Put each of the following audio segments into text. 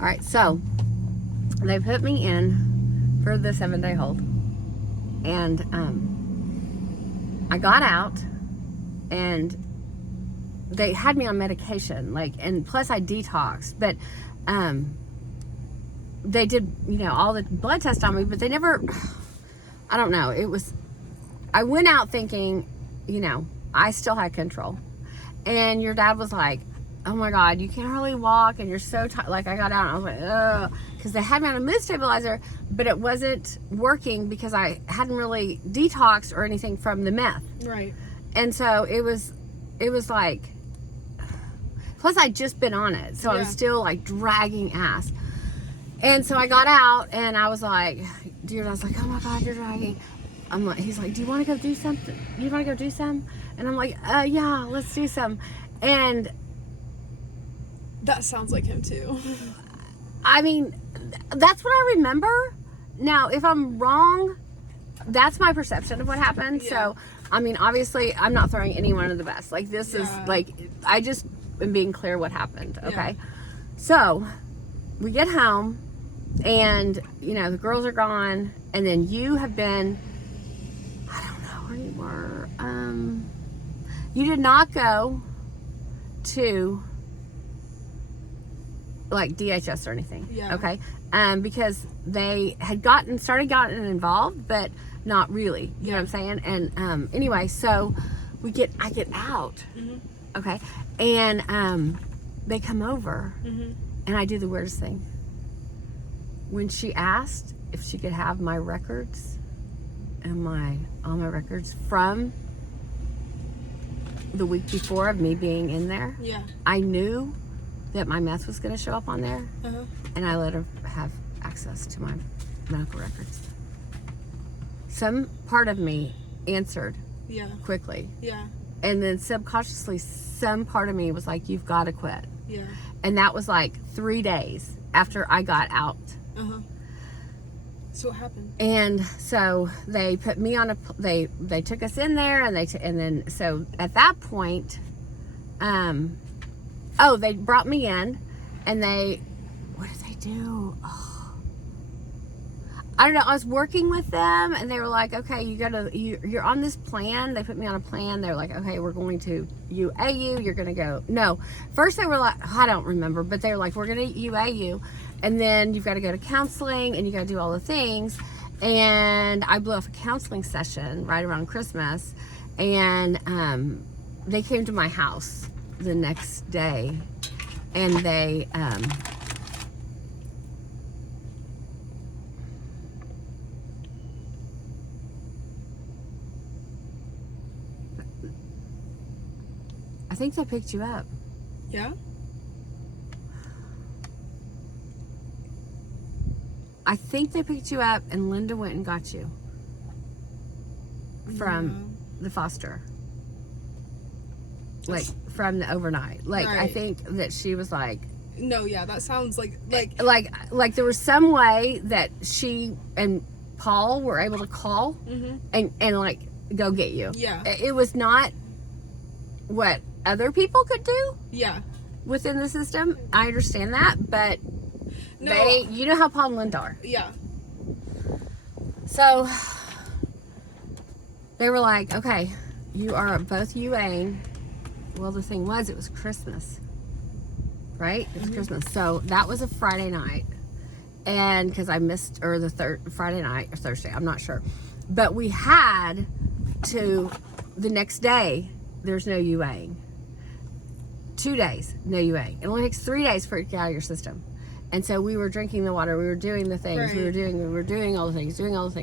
All right, so they put me in for the 7-day hold, and I got out, and they had me on medication, like, and plus I detoxed, but they did, all the blood tests on me, but they never, I don't know, I went out thinking, I still had control. And your dad was like, oh my God, you can't hardly walk, and you're so tired. Like, I got out and I was like, ugh, because they had me on a mood stabilizer, but it wasn't working because I hadn't really detoxed or anything from the meth. Right. And so it was like, plus I'd just been on it, so I was still like dragging ass. And so I got out, and I was like, dear, I was like, oh my God, you're dragging. I'm like, he's like, do you want to go do something? You want to go do some? And I'm like, yeah, let's do some. And that sounds like him too. I mean, that's what I remember. Now, if I'm wrong, that's my perception of what happened. Yeah. So, I mean, obviously, I'm not throwing anyone under the bus. Like, this is, like, I just am being clear what happened, okay? Yeah. So, we get home, and, the girls are gone, and then you have been, I don't know where you were. You did not go to, like, DHS or anything, okay? Because they had started getting involved, but not really, you know what I'm saying? And anyway, so I get out, okay? And they come over, and I do the weirdest thing. When she asked if she could have my records and all my records from the week before of me being in there, I knew that my meth was going to show up on there, and I let her have access to my medical records. Some part of me answered quickly, and then subconsciously some part of me was like, you've got to quit. And that was like 3 days after I got out. So what happened? And so they put me on they took us in there, and then so at that point, they brought me in, and what did they do? Oh, I don't know. I was working with them, and they were like, okay, you're on this plan. They put me on a plan. They were like, okay, we're going to UA you. You're going to go. No, first they were like, I don't remember, but they were like, we're going to UA you, and then you've got to go to counseling, and you got to do all the things. And I blew off a counseling session right around Christmas, and they came to my house the next day, and they I think they picked you up. Yeah? I think they picked you up, and Linda went and got you from the foster. Like, from the overnight. Like, Right. I think that she was like... No, yeah, that sounds like... Like there was some way that she and Paul were able to call and like, go get you. Yeah. It was not what other people could do Yeah. within the system. I understand that, but No. you know how Paul and Linda are. Yeah. So they were like, okay, you are both UAing. Well, the thing was, it was Christmas, right? It was Christmas. So that was a Friday night. And because I missed, or the Friday night or Thursday, I'm not sure. But we had to, the next day, there's no UAing. 2 days, no UAing. It only takes 3 days for it to get out of your system. And so we were drinking the water, we were doing the things, Right. we were doing all the things, doing all the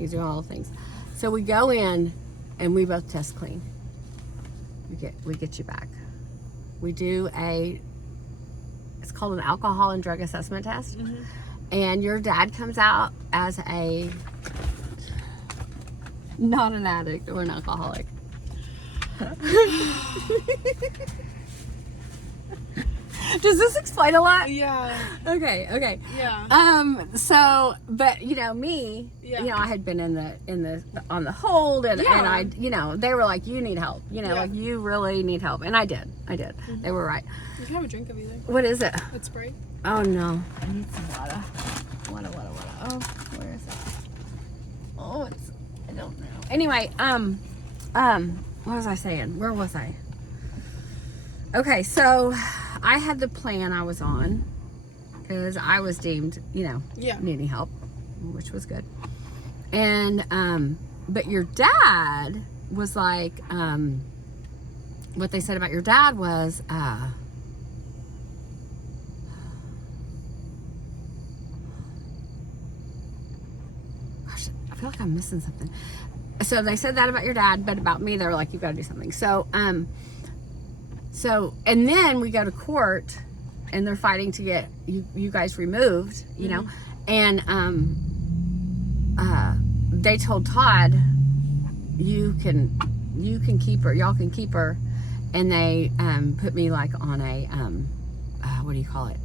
things. So we go in, and we both test clean. We get you back. We do it's called an alcohol and drug assessment test. And your dad comes out as not an addict or an alcoholic. Does this explain a lot? Yeah. Okay. Yeah. So, but me, Yeah. I had been in the on the hold, and Yeah. I, they were like, you need help, Yeah. like you really need help, and I did. They were right. You can have a drink of either. What is it? It's Sprite. Oh no, I need some water. Water. Oh, where is it? Oh, I don't know. Anyway, what was I saying? Where was I? Okay, so I had the plan I was on because I was deemed, Yeah. needing help, which was good. And but your dad was like, what they said about your dad was, gosh, I feel like I'm missing something. So they said that about your dad, but about me, they were like, you've got to do something. So, and then we go to court, and they're fighting to get you guys removed, and they told Todd, you can keep her, y'all can keep her, and they put me like on a what do you call it?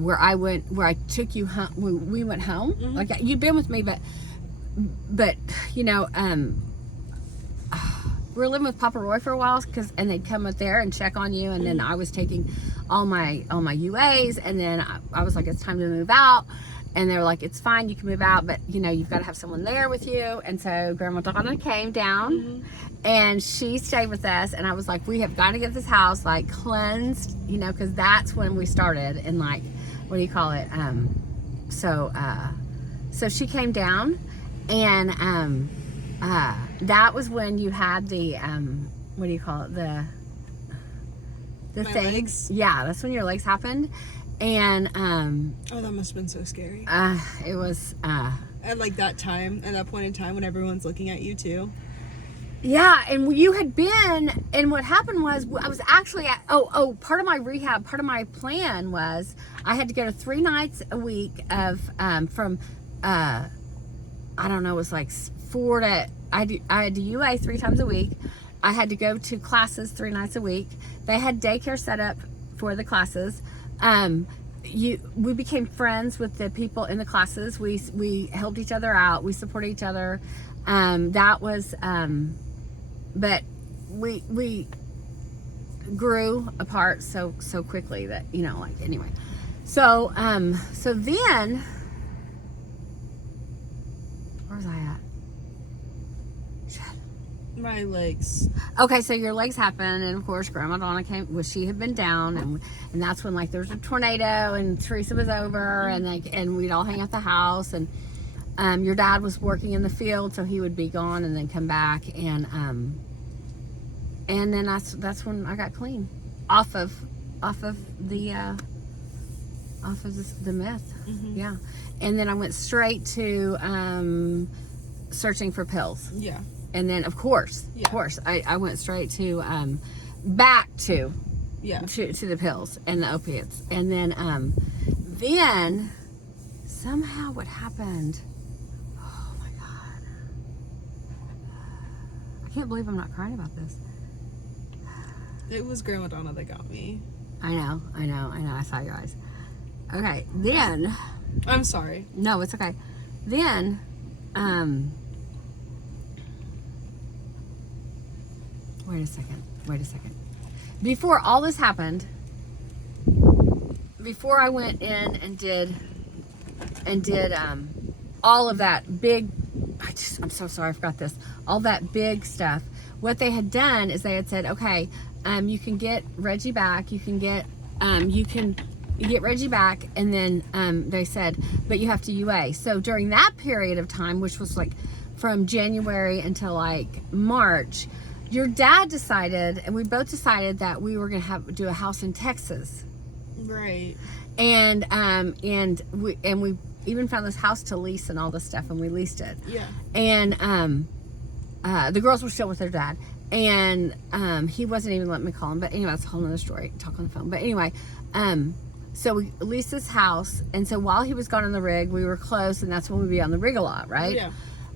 Where I took you home. We went home. Mm-hmm. Like you've been with me, but we were living with Papa Roy for a while, and they'd come up there and check on you, and then I was taking all my UAs, and then I was like, it's time to move out, and they were like, it's fine, you can move out, but you've got to have someone there with you. And so Grandma Donna came down, and she stayed with us, and I was like, we have got to get this house like cleansed, because that's when we started, and like, what do you call it? So she came down, and that was when you had the what do you call it, the My thing. legs? Yeah, that's when your legs happened. And Oh, that must have been so scary. it was At like that time, at that point in time when everyone's looking at you too. yeah, and you had been, and what happened was I was actually at part of my rehab, part of my plan was I had to go to 3 nights a week of from I don't know, it was like 4 to I had to UA 3 times a week. I had to go to classes 3 nights a week. They had daycare set up for the classes. We became friends with the people in the classes. We helped each other out. We supported each other. That was but we grew apart so quickly that anyway. So then where was I at? My legs. Okay, so your legs happened, and of course Grandma Donna came. Well, she had been down, and that's when like there was a tornado, and Teresa was over, and we'd all hang out the house, and your dad was working in the field, so he would be gone and then come back, and then that's when I got clean off of the meth. Yeah, and then I went straight to searching for pills. Yeah. And then, of course, I went straight to back to the pills and the opiates. And then somehow what happened? Oh my God! I can't believe I'm not crying about this. It was Grandma Donna that got me. I know. I saw your eyes. Okay, then. I'm sorry. No, it's okay. Then, Wait a second. Before all this happened, before I went in and did all of that big, I'm so sorry I forgot this, all that big stuff, what they had done is they had said, okay, you can get Reggie back, you can get Reggie back, and then they said, but you have to UA. So during that period of time, which was like from January until like March, your dad decided, and we both decided that we were going to do a house in Texas. Right. And we even found this house to lease and all this stuff, and we leased it. Yeah. And the girls were still with their dad, and he wasn't even letting me call him. But anyway, that's a whole nother story. Talk on the phone. But anyway, so we leased this house, and so while he was gone on the rig, we were close, and that's when we'd be on the rig a lot, right? Yeah.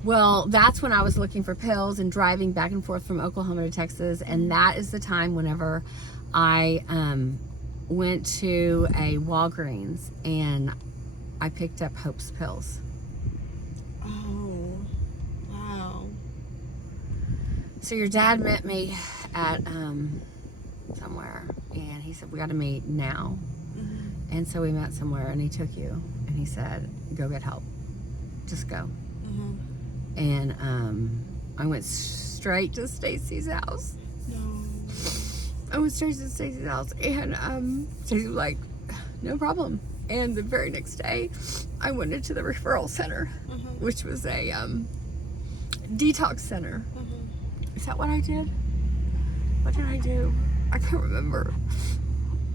Well, that's when I was looking for pills and driving back and forth from Oklahoma to Texas, and that is the time whenever I went to a Walgreens and I picked up Hope's pills. Oh, wow. So your dad met me at somewhere, and he said, we got to meet now. Mm-hmm. And so we met somewhere, and he took you, and he said, go get help. Just go. Mm-hmm. And I went straight to Stacy's house. No. I went straight to Stacy's house, and Stacy was like, no problem. And the very next day, I went into the referral center, Mm-hmm. which was a detox center. Mm-hmm. Is that what I did? What did I do? I can't remember.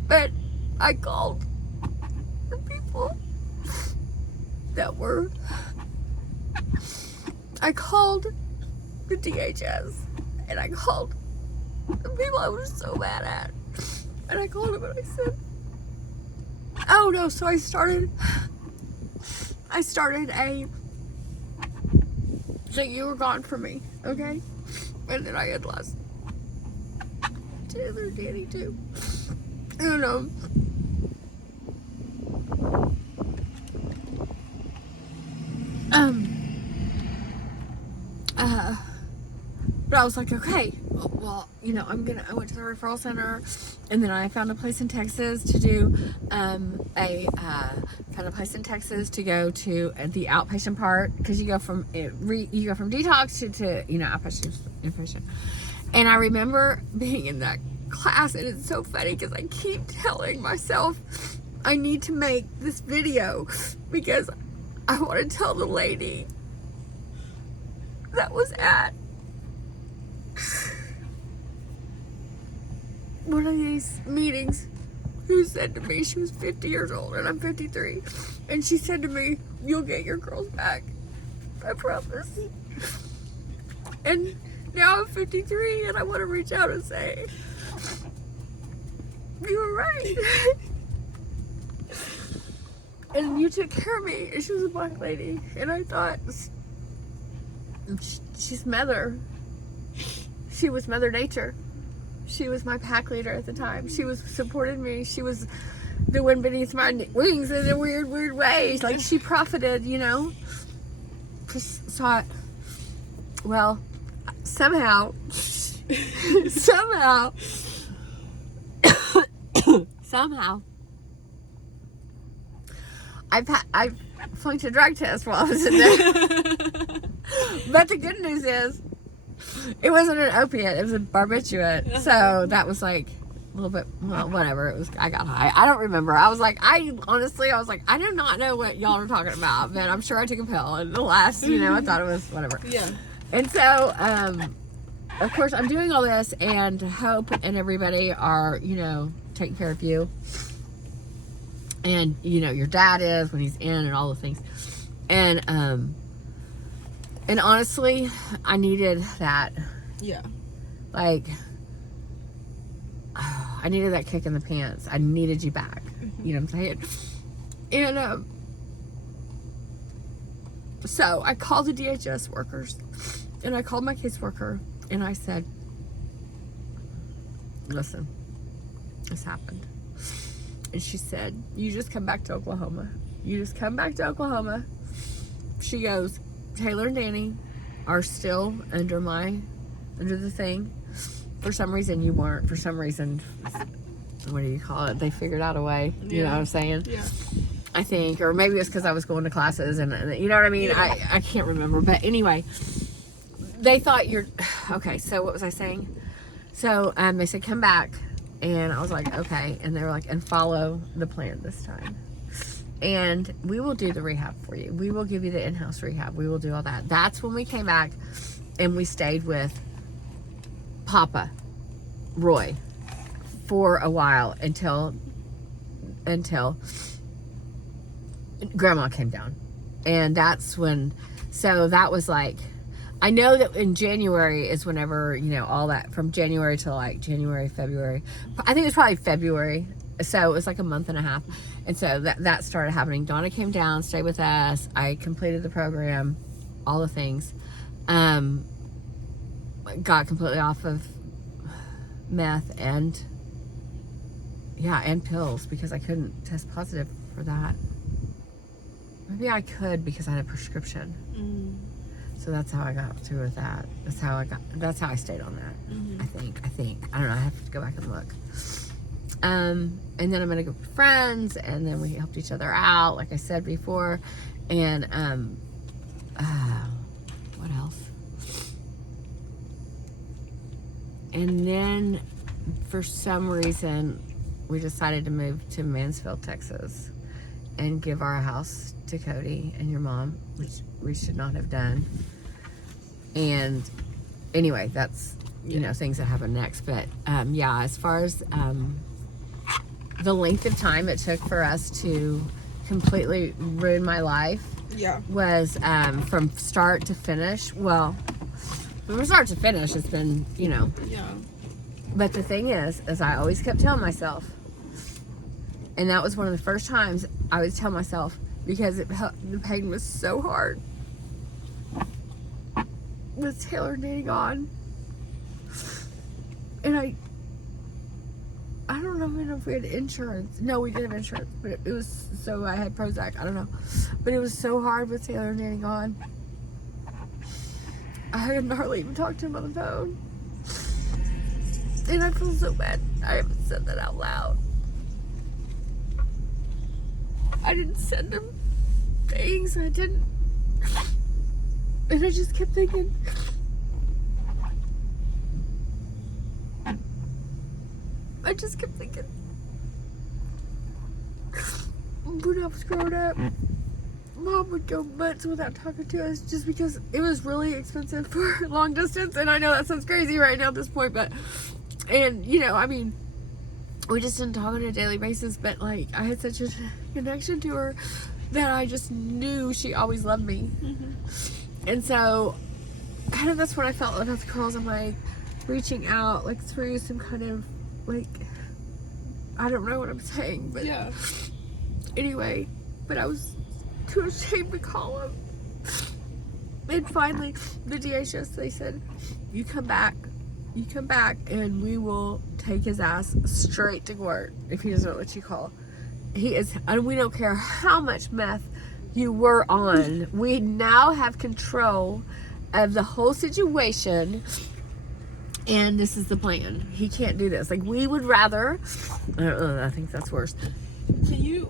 But I called the people that were... I called the DHS, and I called the people I was so mad at. And I called them and I said, oh no, so I started a... So you were gone from me, okay? And then I had lost Taylor, Danny too. And but I was like, okay, well, you know, I went to the referral center, and then I found a place in Texas to do, found a place in Texas to go to the outpatient part, because you go from detox to you know, outpatient, inpatient. And I remember being in that class, and it's so funny because I keep telling myself I need to make this video because I want to tell the lady that was at one of these meetings who said to me, she was 50 years old and I'm 53, and she said to me, you'll get your girls back, I promise. And now I'm 53 and I want to reach out and say, you were right. And you took care of me. And she was a black lady, and I thought, she's mother. She was Mother Nature. She was my pack leader at the time. She was supported me. She was the wind beneath my wings in a weird way. Like, she profited, you know. Just thought, well, somehow, somehow, I flunked a drug test while I was in there. But the good news is, it wasn't an opiate, it was a barbiturate. So that was like a little bit, well, whatever. It was, I got high. I don't remember. I was like, I do not know what y'all are talking about, but I'm sure I took a pill. And the last, you know, I thought it was whatever. Yeah. And so, of course, I'm doing all this, and Hope and everybody are, you know, taking care of you. And, you know, your dad is when he's in, and all the things. And honestly, I needed that. Yeah. Like, I needed that kick in the pants. I needed you back. You know what I'm saying? And, so I called the DHS workers, and I called my caseworker, and I said, listen, this happened. And she said, you just come back to Oklahoma. You just come back to Oklahoma. She goes, Taylor and Danny are still under the thing. For some reason you weren't. For some reason, what do you call it? They figured out a way. You know what I'm saying? Yeah. I think. Or maybe it's because I was going to classes and you know what I mean? Yeah. I can't remember. But anyway, they thought okay, so what was I saying? So they said, come back. And I was like, okay. And they were like, and follow the plan this time. And we will do the rehab for you. We will give you the in-house rehab. We will do all that. That's when we came back and we stayed with Papa Roy for a while until Grandma came down. And that's when, so that was like, I know that in January is whenever, you know, all that, from January to like January, February. I think it was probably February. So it was like a month and a half. And so that started happening. Donna came down, stayed with us. I completed the program, all the things. Got completely off of meth, and Yeah, and pills because I couldn't test positive for that. Maybe I could because I had a prescription. So that's how I got through with that. That's how I stayed on that. I think. I don't know. I have to go back and look. And then I'm gonna go with friends, and then we helped each other out, like I said before. And what else? And then for some reason we decided to move to Mansfield, Texas, and give our house to Cody and your mom, which we should not have done. And anyway, that's, you know, things that happen next. But yeah, as far as the length of time it took for us to completely ruin my life was from start to finish. Well, from start to finish, it's been, you know. Yeah. But the thing is I always kept telling myself, and that was one of the first times I would tell myself, because the pain was so hard with Taylor and Danny gone. And I don't know if we had insurance. No, we didn't have insurance, but it was, so I had Prozac. I don't know. But it was so hard with Taylor and Danny gone. I had hardly even talked to him on the phone. And I feel so bad I haven't said that out loud. I didn't send him things. I didn't. And I just kept thinking, when I was growing up, Mom would go months without talking to us just because it was really expensive for long distance. And I know that sounds crazy right now at this point, but, and you know, I mean, we just didn't talk on a daily basis, but like I had such a connection to her that I just knew she always loved me. And so kind of that's what I felt about the curls. I'm like reaching out like through some kind of like, I don't know what I'm saying, but Yeah. Anyway, but I was too ashamed to call him. And finally the DHS, they said, you come back and we will take his ass straight to court if he doesn't let you call. He is, and we don't care how much meth you were on. We now have control of the whole situation, and this is the plan. He can't do this. Like, we would rather, I don't know, I think that's worse. Can you